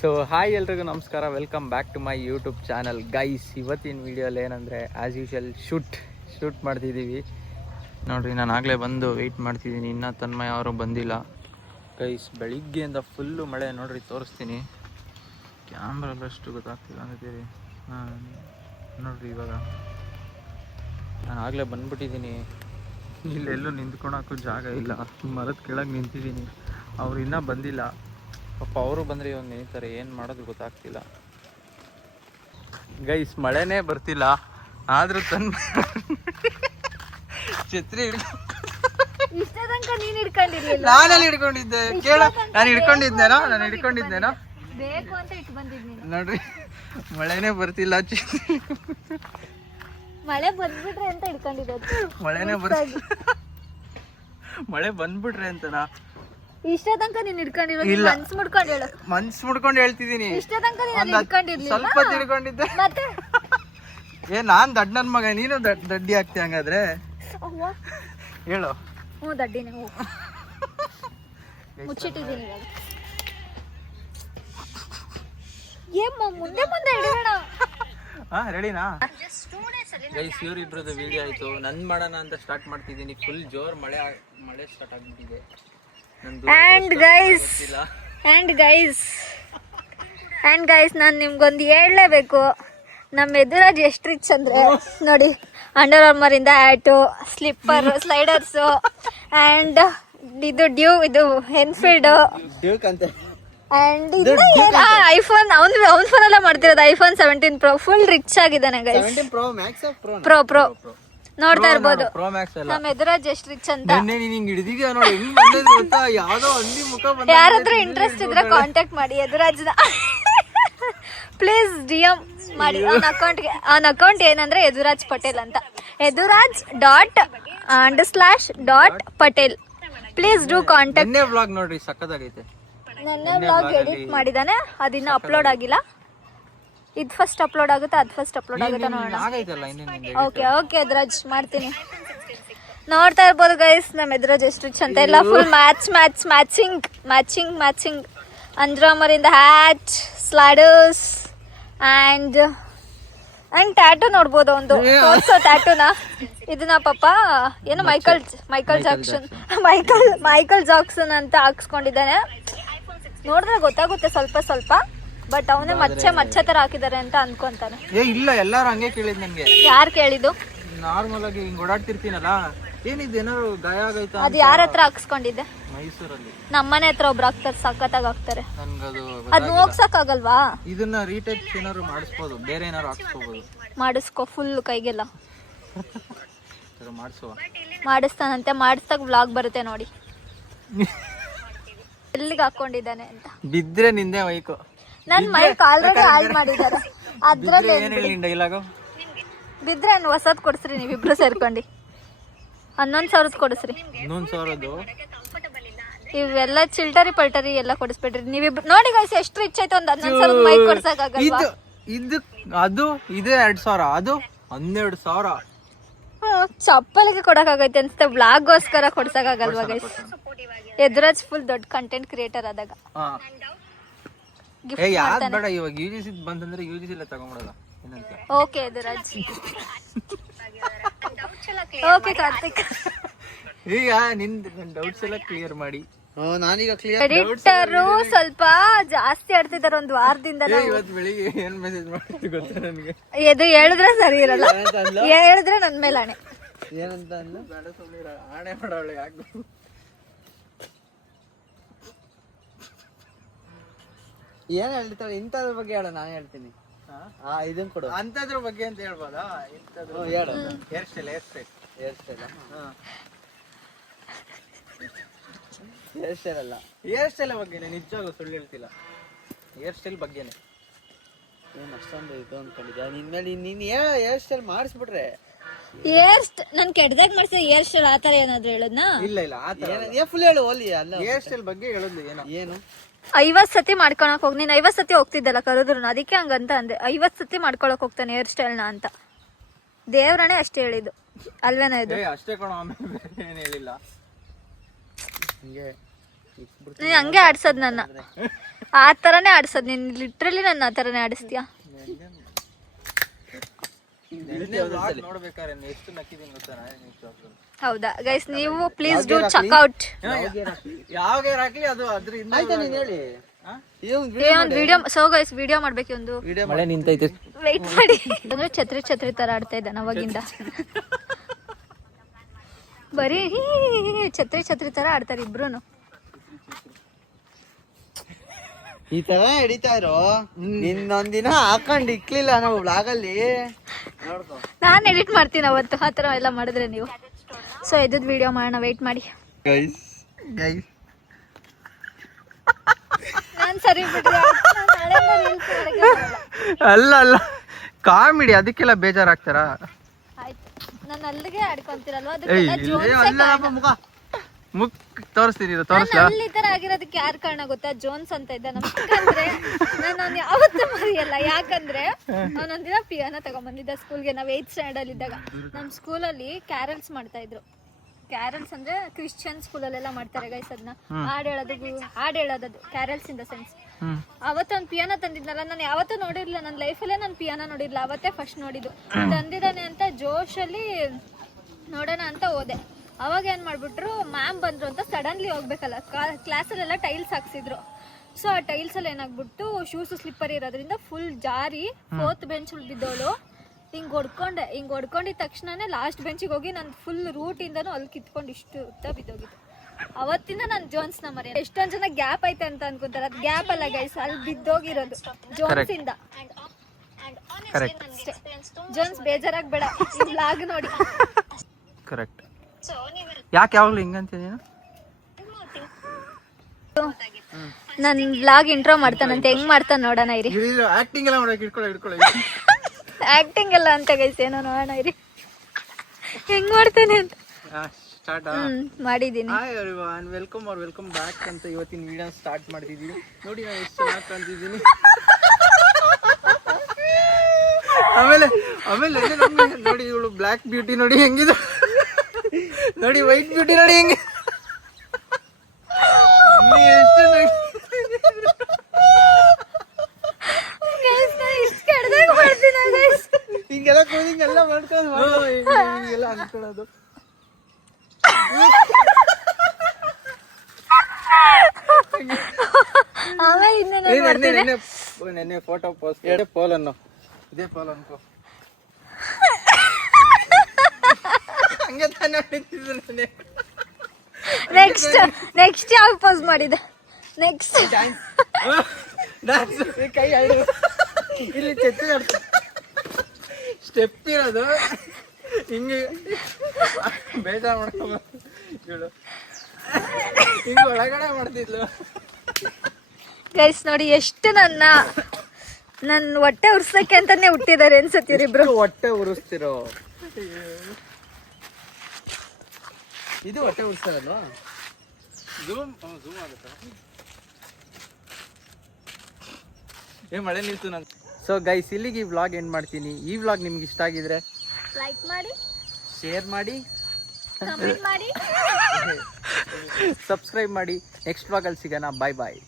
So hi ಎಲ್ರಿಗೂ ನಮಸ್ಕಾರ, welcome back to my YouTube channel guys. ಇವತ್ತಿನ ವೀಡಿಯೋಲಿ ಏನಂದರೆ ಆ್ಯಸ್ ಯೂಶುವಲ್ ಶೂಟ್ ಮಾಡ್ತಿದ್ದೀವಿ ನೋಡಿರಿ. ನಾನು ಆಗಲೇ ಬಂದು ವೆಯ್ಟ್ ಮಾಡ್ತಿದ್ದೀನಿ, ಇನ್ನೂ ತನ್ಮಯ ಅವರು ಬಂದಿಲ್ಲ ಗೈಸ್. ಬೆಳಿಗ್ಗೆಯಿಂದ ಫುಲ್ಲು ಮಳೆ ನೋಡಿರಿ, ತೋರಿಸ್ತೀನಿ. ಕ್ಯಾಮ್ರಲ್ಲಷ್ಟು ಗೊತ್ತಾಗ್ತಿಲ್ಲ ಅಂತೀರಿ. ನೋಡಿರಿ, ಇವಾಗ ನಾನು ಆಗಲೇ ಬಂದ್ಬಿಟ್ಟಿದ್ದೀನಿ. ಇಲ್ಲೆಲ್ಲೂ ನಿಂತ್ಕೊಳಕ್ಕೂ ಜಾಗ ಇಲ್ಲ, ಮರದ ಕೆಳಗೆ ನಿಂತಿದ್ದೀನಿ. ಅವ್ರು ಇನ್ನೂ ಬಂದಿಲ್ಲ. ಪಾಪ ಅವರು ಬಂದರೆ ಇವಾಗ ನಿಂತಾರೆ, ಏನು ಮಾಡೋದು ಗೊತ್ತಾಗ್ತಿಲ್ಲ ಗೈಸ್. ಮಳೆನೇ ಬರ್ತಿಲ್ಲ, ಆದರೂ ಛತ್ರಿ ನಾನಲ್ಲಿ ಹಿಡ್ಕೊಂಡಿದ್ದೆ. ಕೇಳ, ನಾನು ಹಿಡ್ಕೊಂಡಿದ್ದೇನೋ ನೋಡ್ರಿ, ಮಳೆನೇ ಬರ್ತಿಲ್ಲ. ಮಳೆ ಬಂದ್ಬಿಟ್ರೆ ಅಂತ ಹಿಡ್ಕೊಂಡಿದ್ದೆ. ಮಳೆ ಬಂದ್ಬಿಟ್ರೆ ಅಂತನಾ? ಇಷ್ಟ ತನಕ ನೀನ್ ಹಿಡ್ಕೊಂಡಿರೋದು ಮನ್ಸ್ ಮುಡ್ಕೊಂಡು ಹೇಳ್ತಿದ್ದೀನಿ. ಇಷ್ಟ ತನಕ ನೀನ್ ಹಿಡ್ಕೊಂಡಿರ್ಲಿಲ್ಲ, ಸ್ವಲ್ಪ ಹಿಡ್ಕೊಂಡಿದ್ದೆ. ಮತ್ತೆ ನಾನ್ ದಡ್ಡ ನನ್ ಮಗ, ನೀನು ದಡ್ಡಿ ಆಗ್ತಿ ಹಂಗಾದ್ರೆ ಹೇಳು. ಹ್ಞೂ ದಡ್ಡಿನೇ, ಮುಚ್ಚಿಟ್ಟಿದ್ದೀನಿ ಇವಾಗ. ಮುಂದೆ ಹಿಡಿಯೋಣ. ರೆಡಿನಾ ಗೈಸ್? ಇವ್ರಿಬ್ರದ್ದು ವಿಡಿಯೋ ಆಯ್ತು, ನನ್ ಮಾಡೋಣ ಅಂತ ಸ್ಟಾರ್ಟ್ ಮಾಡ್ತಿದ್ದೀನಿ. ಫುಲ್ ಜೋರ್ ಮಳೆ ಸ್ಟಾರ್ಟ್ ಆಗ್ಬಿಟ್ಟಿದೆ. And guys, ನಾನು ನಿಮ್ಗೊಂದು ಹೇಳಲೇಬೇಕು. ನಮ್ಮ ಎದುರಾಜ್ ಎಷ್ಟು ರಿಚ್ ಅಂದರೆ ನೋಡಿ, ಅಂಡರ್ ಆರ್ಮರಿಂದ ಹ್ಯಾಟು, ಸ್ಲಿಪ್ಪರ್, ಸ್ಲೈಡರ್ಸು, ಆ್ಯಂಡ್ ಇದು ಎನ್ಫೀಲ್ಡು, ಆ್ಯಂಡ್ ಐಫೋನ್. ಅವ್ನ ಫೋನೆಲ್ಲ ಮಾಡ್ತಿರೋದು ಐಫೋನ್ 17 Pro. ಫುಲ್ ರಿಚ್ ಆಗಿದ್ದಾನೆ ಗೈಸ್. ಪ್ರೋ ನೋಡ್ತಾ ಇರ್ಬೋದು ನಮ್ಮ ಎದುರಾಜ್ ಎಷ್ಟು ರಿಚ್ ಅಂತ. ಯಾರಾದ್ರೂ ಇಂಟ್ರೆಸ್ಟ್ ಇದ್ರೆ ಕಾಂಟ್ಯಾಕ್ಟ್ ಮಾಡಿ ಎದುರಾಜ್ನ. ಪ್ಲೀಸ್ DM ಮಾಡಿ ಅವನ ಅಕೌಂಟ್ ಏನಂದ್ರೆ ಎದುರಾಜ್ ಪಟೇಲ್ ಅಂತ. esuraj._.patel. Please do contact. ನೆನ್ನೆ ವ್ಲಾಗ್ ನೋಡ್ರಿ, ಸಕ್ಕತ್ತಾಗೈತೆ. ನೆನ್ನೆ ವ್ಲಾಗ್ ಎಡಿಟ್ ಮಾಡಿದಾನೆ, ಅದಿನ್ನ ಅಪ್ಲೋಡ್ ಆಗಿಲ್ಲ. ಇದು ಫಸ್ಟ್ ಅಪ್ಲೋಡ್ ಆಗುತ್ತೆ, ಅದು ಫಸ್ಟ್ ಅಪ್ಲೋಡ್ ಆಗುತ್ತೆ, ನೋಡೋಣ. ಓಕೆ ಎದುರಾಜ್ ಮಾಡ್ತೀನಿ. ನೋಡ್ತಾ ಇರ್ಬೋದು ಗೈಸ್ ನಮ್ಮ ಎದುರಾಜ್ ಎಷ್ಟು ರಿಚ್ ಅಂತ. ಎಲ್ಲ ಫುಲ್ ಮ್ಯಾಚಿಂಗ್ ಅಂಡ್ರಾಮರಿಂದ ಹ್ಯಾಟ್, ಸ್ಲೈಡರ್ಸ್ ಆ್ಯಂಡ್ ಟ್ಯಾಟೂ ನೋಡ್ಬೋದು. ಒಂದು ತೋರ್ಸೋ ಟ್ಯಾಟೂನ. ಇದನ್ನ ಪಾಪ ಏನು ಮೈಕಲ್ ಜಾಕ್ಸನ್ ಅಂತ ಹಾಕ್ಸ್ಕೊಂಡಿದ್ದಾನೆ. ನೋಡಿದ್ರೆ ಗೊತ್ತಾಗುತ್ತೆ ಸ್ವಲ್ಪ, ಬಟ್ ಅವನೇ ಮಚ್ಚೆ ತರ ಹಾಕಿದ್ದಾರೆ ಅಂತ ಅನ್ಕೊಂತಾನೆ. ಇಲ್ಲ, ಎಲ್ಲಾರು ಹಂಗೆ ಕೇಳಿದ್ ನಂಗೆ. ಯಾರು ಕೇಳಿದ್ದು? ನಾರ್ಮಲ್ ಆಗಿ ಹಿಂಗ್ ಓಡಾಡ್ತಿರ್ತೀನಲ್ಲ, ಏನಿದೆ ಏನಾದ್ರು ಗಾಯ ಆಗೈತಾ? ಅದು ಯಾರ ಹತ್ರ ಹಾಕ್ಸ್ಕೊಂಡಿದ್ದೆ? ಮೈಸೂರಲ್ಲಿ ನಮ್ಮನೆ ಹತ್ರ ಒಬ್ರು ಹಾಕ್ತಾರೆ, ಸಖತ್ತಾಗಿ ಹಾಕ್ತಾರೆ. ನನ್ಗದು ಅದ್ ಹೋಗ್ಸಕ್ ಆಗಲ್ವಾ? ಇದನ್ನ ರೀಟಚ್ ಏನಾದ್ರು ಮಾಡಿಸ್ಬೋದು, ಬೇರೆ ಏನಾದ್ರು ಹಾಕ್ಸ್ಕೋಬಹುದು. ಮಾಡಿಸ್ಕೊ, ಫುಲ್ ಕೈಗೆಲ್ಲ ಮಾಡಿಸ್ತಾನಂತೆ. ಮಾಡಿಸ್ದಾಗ ವ್ಲಾಗ್ ಬರುತ್ತೆ ನೋಡಿ ಎಲ್ಲಿಗೆ ಹಾಕೊಂಡಿದ್ದಾನೆ ಅಂತ. ಬಿದ್ರೆ ನಿಂದೆ ಮೈಕು. ನನ್ ಮೈಕ್ ಆಲ್ರೆಡಿ ಹಾಳು ಮಾಡಿದ್ದಾರೆ. ಅದ್ರಲ್ಲಿ ಡೈಲಾಗು ಬಿದ್ರೆ ಹೊಸದ್ ಕೊಡ್ಸ್ರಿ, ನೀವಿಬ್ರು ಸೇರ್ಕೊಂಡು 11,000 ಕೊಡಿಸ್ರಿ. 11,000 ಇವೆಲ್ಲ ಚಿಲ್ಟರಿ ಪಲ್ಟರಿ ಎಲ್ಲ ಕೊಡಿಸ್ಬಿಡ್ರಿ ನೀವಿಬ್ರು. ನೋಡಿ ಗೈಸ್ ಎಷ್ಟು ರಿಚ್ ಆಯ್ತು. ಒಂದು 11,000 ಮೈಕ್ ಕೊಡ್ಸಕ್ಕಾಗಲ್ವಾ? ಅದು ಇದೇ 2,000, ಅದು 12,000. ಚಪ್ಪಲಿಗೆ ಕೊಡಕ್ಕಾಗೈತೆ ಅನ್ಸುತ್ತೆ, ವ್ಲಾಗ್ಗೋಸ್ಕರ ಕೊಡ್ಸಕ್ಕಾಗಲ್ವಾ ಗೈಸ್? ಎದುರಾಜ್ ಫುಲ್ ದೊಡ್ಡ ಕಂಟೆಂಟ್ ಕ್ರಿಯೇಟರ್ ಆದಾಗ ಬೇಡ. ಇವಾಗ UGC ಬಂತಂದ್ರೆ UGC ಎಲ್ಲ ತಗೊಂಡ್ಬಿಡಲ್ಲ. ಓಕೆ ಎದುರಾಜ್. ಓಕೆ ಕಾರ್ತಿಕ್, ಈಗ ನಿನ್ನ ಡೌಟ್ಸ್ ಎಲ್ಲ ಕ್ಲಿಯರ್ ಮಾಡಿ. ನಾನೀಗ ಕ್ಲಿಯರ್. ಎಡಿಟರು ಸ್ವಲ್ಪ ಜಾಸ್ತಿ ಆಡ್ತಿದ್ದಾರೆ ಒಂದು ವಾರದಿಂದ. ಇವತ್ತು ಬೆಳಿಗ್ಗೆ ಏನ್ ಮೆಸೇಜ್ ಮಾಡ್ತಿದ್ರು ಗೊತ್ತಾ ನನಗೆ? ಇದು ಹೇಳಿದ್ರೆ ಸರಿ ಇರಲ್ಲ, ಹೇಳಿದ್ರೆ ನನ್ ಮೇಲೆ ಆಣೆ. ಏನಂತ ಅಂದ್ಲು? ಬೇಡ ಸುಮ್ಮನೆ ಆಣೆ ಮಾಡೋಳೆ ಯಾಕೆ? ಏನ್ ಹೇಳ್ತಾಳೆ? ಇಂಥದ್ರ ಬಗ್ಗೆ ಹೇಳ, ನಾನು ಹೇಳ್ತೀನಿ. ಇದನ್ ಕೊಡು. ಅಂತದ್ರ ಬಗ್ಗೆ ಅಂತ ಹೇಳ್ಬೋದಾ? ಇಂಥದ್ದು ಹೇಳು. ಹೇರ್ ಸ್ಟೈಲ್ ಅಲ್ಲ, ಹೇರ್ ಸ್ಟೈಲ್ ಬಗ್ಗೆನೆ. ನಿಜವಾಗೂ ಸುಳ್ಳು ಹೇಳ್ತಿಲ್ಲ, ಹೇರ್ ಸ್ಟೈಲ್ ಬಗ್ಗೆನೆ. ಏನ್ ಅಷ್ಟೊಂದು ಇದು ಅನ್ಕೊಂಡಿದ್ಯಾ? ನಿನ್ಮೇಲೆ ನೀನ್ ಹೇರ್ ಸ್ಟೈಲ್ ಮಾಡಿಸ್ಬಿಟ್ರೆ ನನ್ ಕೆಡ್ದಾಗ ಮಾಡ್ಸಿದ ಹೇರ್ ಸ್ಟೈಲ್ ಆತರ ಏನಾದ್ರು ಹೇಳದ್ನಾ? ಇಲ್ಲ ಆತರ ಫುಲ್ ಹೇಳು. ಓಲಿ ಅಲ್ಲ, ಹೇರ್ ಸ್ಟೈಲ್ ಬಗ್ಗೆ ಹೇಳೋದು. ಏನು 50 ಸತಿ ಮಾಡ್ಕೊಳಕ್ ಹೋಗಿ. ನೀನ್ 50 ಸತಿ ಹೋಗ್ತಿದ್ದಲ್ಲ ಕರೆದ್ರು, ಅದಕ್ಕೆ ಹಂಗಂತ ಅಂದೆ. 50 ಸತಿ ಮಾಡ್ಕೊಳಕ್ ಹೋಗ್ತಾನೆ ಹೇರ್ ಸ್ಟೈಲ್ನ ಅಂತ. ದೇವ್ರನೇ ಅಷ್ಟೇ ಹೇಳಿದ್ದು ಅಲ್ವೇನ? ಇದು ಅಷ್ಟೇ ಕಣ, ಏನ್ ಹೇಳಿಲ್ಲ. ಹಂಗೆ ಆಡ್ಸೋದ್ ನನ್ನ. ಆ ಥರನೇ ಆಡಿಸೋದು ನೀನು, ಲಿಟ್ರಲಿ ನನ್ನ ಆ ಥರನೇ ಆಡಿಸ್ತೀಯ. ನೋಡ್ಬೇಕಾದ್ರೆ ಎಷ್ಟು ನಕ್ಕಿದೀನಿ ಗೊತ್ತಾ ಹೌದಾ ಗೈಸ್, ನೀವು ಪ್ಲೀಸ್ ಡೂ ಚೆಕ್ಔಟ್. ಯಾವ ಗೇರ್ ಹಾಕ್ಲಿ ಅದು ಅದ್ರಿಂದ ಹೇಳಿ ಒಂದು ವಿಡಿಯೋ. ಸೊ ಗೈಸ್ ವಿಡಿಯೋ ಮಾಡ್ಬೇಕು, ಒಂದು ಮಳೆ ನಿಂತೈತೆ, ವೆಯ್ಟ್ ಮಾಡಿ. ಅಂದ್ರೆ ಛತ್ರಿ ಛತ್ರಿ ತರ ಆಡ್ತಾ ಇದ್ದಾನೆ ಅವಾಗಿಂದ. ಬರೀ ಛತ್ರಿ ಛತ್ರಿ ತರ ಆಡ್ತಾರೆ ಇಬ್ರು. ಈ ತರ ಹಿಡಿತಾ ಇರೋ, ಇನ್ನೊಂದಿನ ಹಾಕೊಂಡ್ ಇಕ್ಲಿಲ್ಲ ನಾವು ಬ್ಲಾಗಲ್ಲಿ. ನಾನು ಎಡಿಟ್ ಮಾಡ್ತೀನಿ ಅವತ್ತು, ಆ ಥರ ಎಲ್ಲ ಮಾಡಿದ್ರೆ ನೀವು. ಸೊ ಇದ್ದದ್ ವಿಡಿಯೋ ಮಾಡೋಣ, ವೆಯ್ಟ್ ಮಾಡಿ. ನಾನು ಸರಿ ಬಿಟ್ರೆ ಅಲ್ಲ ಅಲ್ಲ ಕಾಮಿಡಿ, ಅದಕ್ಕೆಲ್ಲ ಬೇಜಾರಾಗ್ತಾರ. ಆಯ್ತು, ನಾನು ಅಲ್ಲಿಗೆ ಆಡ್ಕೊಂತೀರಲ್ವಾ, ಅದಕ್ಕೆಲ್ಲ ಮುಖ ಮುಕ್ ತೋರಿಸ್ತೀನಿ, ತೋರಿಸ್ಲಾ? ಅಲ್ಲಿ ತರ ಆಗಿರೋದಕ್ಕೆ ಯಾರು ಕಾರಣ ಗೊತ್ತಾ? ಜೋನ್ಸ್ ಅಂತ ಇದ್ದ ನಮ್ಗೆ. ನಾನು ಅವ್ನು ಯಾವತ್ತೂ ಮರಿಯಲ್ಲ, ಯಾಕಂದ್ರೆ ಅವನೊಂದಿನ ಪಿಯಾನೋ ತಗೊಂಡ್ಬಂದಿದ್ದ ಸ್ಕೂಲ್ಗೆ. ನಾವು 8th ಸ್ಟ್ಯಾಂಡರ್ಡ್ ಇದ್ದಾಗ ನಮ್ಮ ಸ್ಕೂಲಲ್ಲಿ ಕ್ಯಾರಲ್ಸ್ ಮಾಡ್ತಾ ಇದ್ರು. ಕ್ಯಾರಲ್ಸ್ ಅಂದ್ರೆ ಕ್ರಿಶ್ಚಿಯನ್ ಸ್ಕೂಲಲ್ಲೆಲ್ಲ ಮಾಡ್ತಾರೆ ಗೈಸ್, ಅದನ್ನ ಹಾಡು ಹೇಳೋದು ಕ್ಯಾರಲ್ಸ್ ಇನ್ ದ ಸೆನ್ಸ್. ಅವತ್ತು ಒಂದು ಪಿಯಾನೋ ತಂದಿದ್ನಲ್ಲ, ನಾನು ಯಾವತ್ತೂ ನೋಡಿರ್ಲಿಲ್ಲ ನನ್ನ ಲೈಫಲ್ಲೇ, ನಾನು ಪಿಯಾನೋ ನೋಡಿರ್ಲಿಲ್ಲ, ಅವತ್ತೇ ಫಸ್ಟ್ ನೋಡಿದ್ದು. ತಂದಿದ್ದಾನೆ ಅಂತ ಜೋಶಲ್ಲಿ ನೋಡೋಣ ಅಂತ ಹೋದೆ. ಅವಾಗ ಏನ್ ಮಾಡ್ಬಿಟ್ರು, ಮ್ಯಾಮ್ ಬಂದ್ರು ಅಂತ ಸಡನ್ಲಿ ಹೋಗ್ಬೇಕಲ್ಲ, ಕ್ಲಾಸಲ್ಲೆಲ್ಲ ಟೈಲ್ಸ್ ಹಾಕ್ಸಿದ್ರು. ಸೊ ಆ ಟೈಲ್ಸ್ ಅಲ್ಲಿ ಏನಾಗ್ಬಿಟ್ಟು ಶೂಸ್ ಸ್ಲಿಪ್ಪರ್ ಇರೋದ್ರಿಂದ ಫುಲ್ ಜಾರಿ 4th ಬೆಂಚ್ ಬಿದ್ದೋಳು. ಹಿಂಗ್ ಹೊಡ್ಕೊಂಡಿದ ತಕ್ಷಣನೇ ಲಾಸ್ಟ್ ಬೆಂಚಿಗೆ ಹೋಗಿ ನಾನು ಫುಲ್ ರೂಟ್ ಇಂದನೂ ಅಲ್ಲಿ ಕಿತ್ಕೊಂಡು ಇಷ್ಟು ಉದ್ದ ಬಿದ್ದೋಗಿದ್ದು. ಅವತ್ತಿಂದ ನಾನು ಜೋನ್ಸ್ ನ ಮರಿ. ಎಷ್ಟೊಂದ್ ಜನ ಗ್ಯಾಪ್ ಐತೆ ಅಂತ ಅನ್ಕೊಂತಾರೆ, ಅದು ಗ್ಯಾಪ್ ಅಲ್ಲ ಗೈಸ್, ಅಲ್ಲಿ ಬಿದ್ದೋಗಿರೋದು ಜೋನ್ಸ್ ಇಂದ. ಜೋನ್ಸ್ ಬೇಜಾರಾಗ್ಬೇಡ, ವ್ಲಾಗ್ ನೋಡಿ. ಕರೆಕ್ಟ್. ಯಾಕೆ ಯಾವಾಗ್ಲೂ ಹಿಂಗಂತೀನಿ? ನನ್ ವ್ಲಾಗ್ ಇಂಟ್ರೋ ಮಾಡ್ತಾನಂತೆ, ಹೆಂಗ್ ಮಾಡ್ತಾನ ನೋಡೋಣ ಇರಿ. ಆಕ್ಟಿಂಗ್ ಎಲ್ಲ ಮಾಡಕ್ಕೆ ಇಟ್ಕೊಳ್ಳಿ. ಆಕ್ಟಿಂಗ್ ಎಲ್ಲ ಅಂತ ಗೈಸ್, ಏನೋ ನೋಡೋಣ ಇರಿ ಹೆಂಗ್ ಮಾಡ್ತಾನೆ ಅಂತ. ಮಾಡಿದೀನಿ. ಹಾಯ್ ಎವ್ರಿವನ್, ವೆಲ್ಕಮ್ ಬ್ಯಾಕ್ ಅಂತ ಇವತ್ತಿನ ವಿಡಿಯೋ ಸ್ಟಾರ್ಟ್ ಮಾಡ್ತಿದೀವಿ. ನೋಡಿ ನಾನು ಎಷ್ಟು ಚೆನ್ನಾಗಿ ಕಾಣ್ತಿದ್ದೀನಿ. ಆಮೇಲೆ ನೋಡಿ ಇವಳು ಬ್ಲ್ಯಾಕ್ ಬ್ಯೂಟಿ ನೋಡಿ ಹೆಂಗಿದೆ, ನೋಡಿ ವೈಟ್ ಬ್ಯೂಟಿ ನೋಡಿ ಹೆಂಗೆ. ಹಿಂಗೆಲ್ಲ ಕೂದಿಂಗೆಲ್ಲ ಮಾಡ್ಕೊಂಡು ಹಿಂಗೆಲ್ಲ ಅನ್ಕೊಳ್ಳೋದು. ನೆನ್ನೆ ಫೋಟೋ ಪೋಸ್ಟ್ ಪೋಲ್ ಅನ್ನೋ, ಇದೇ ಪೋಲ್ ಅನ್ಕೋ. ಹಂಗೆ ತಾನೇ ಹೊಡಿತಿದ್ದೆ. ನೆಕ್ಸ್ಟ್ ಯಾವ ಪೋಸ್ ಮಾಡಿದೆ? ನೆಕ್ಸ್ಟ್ ಕೈ ಇಲ್ಲಿ ಸ್ಟೆಪ್ ಇರೋದು ಹಿಂಗೆ ಬೇಜಾರು ಮಾಡ್ಕೋಬೇಕು. ಇವಳು ಹಿಂಗೆ ಒಳಗಡೆ ಮಾಡ್ತಿದ್ಲು. ಗೈಸ್ ನೋಡಿ ಎಷ್ಟು ನನ್ನ ಹೊಟ್ಟೆ ಉರ್ಸಕ್ಕೆ ಅಂತಾನೆ ಹುಟ್ಟಿದ್ದಾರೆ ಅನ್ಸತ್ತೀರಿ ಇಬ್ರು. ಹೊಟ್ಟೆ ಉರಿಸ್ತಿರೋ, ಇದು ಹೊಟ್ಟೆ ಉರಿಸ್ತಾರಲ್ವಾ? ಝೂಮ್ ಆಗುತ್ತಾ? ಮಳೆ ನಿಲ್ತು ನಂಗೆ. ಸೊ ಗೈಸ್, ಇಲ್ಲಿಗೆ ಈ ವ್ಲಾಗ್ ಎಂಡ್ ಮಾಡ್ತೀನಿ. ಈ ವ್ಲಾಗ್ ನಿಮ್ಗೆ ಇಷ್ಟ ಆಗಿದ್ರೆ ಲೈಕ್ ಮಾಡಿ, ಶೇರ್ ಮಾಡಿ, ಕಮೆಂಟ್ ಮಾಡಿ, ಸಬ್ಸ್ಕ್ರೈಬ್ ಮಾಡಿ. ನೆಕ್ಸ್ಟ್ ವ್ಲಾಗಲ್ಲಿ ಸಿಗೋಣ. ಬಾಯ್ ಬಾಯ್.